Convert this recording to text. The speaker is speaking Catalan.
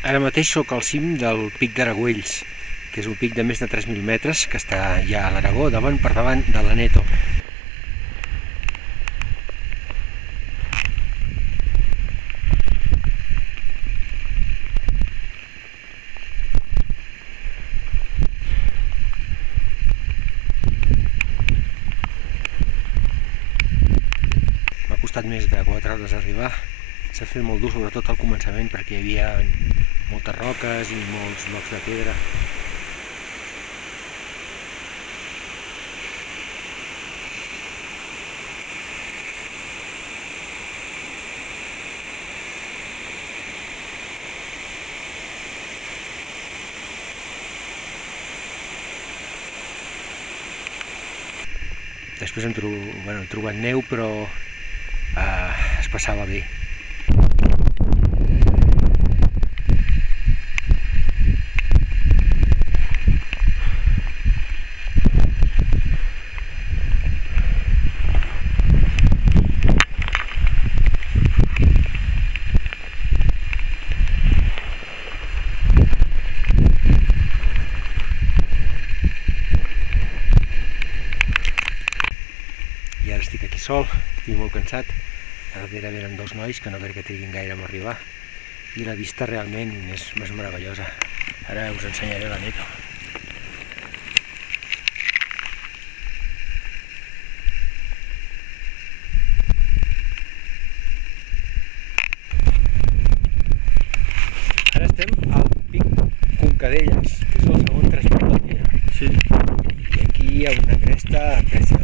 Ara mateix sóc al cim del Pic d'Aragüells, que és un pic de més de 3.000 metres que està ja a l'Aragó, per davant de l'Aneto. M'ha costat més de 4 hores arribar. S'ha fet molt dur, sobretot al començament, perquè hi havia moltes roques i molts blocs de pedra. Després he trobat neu, però es passava bé. I ara estic aquí sol, estic molt cansat. A darrere venen 2 nois que no crec que triguin gaire a arribar. I la vista realment és meravellosa. Ara us ensenyaré l'Aneto. Ara estem al Pic Concadelles, que és el segon trasport del dia. Sí. I aquí hi ha una cresta preciosa.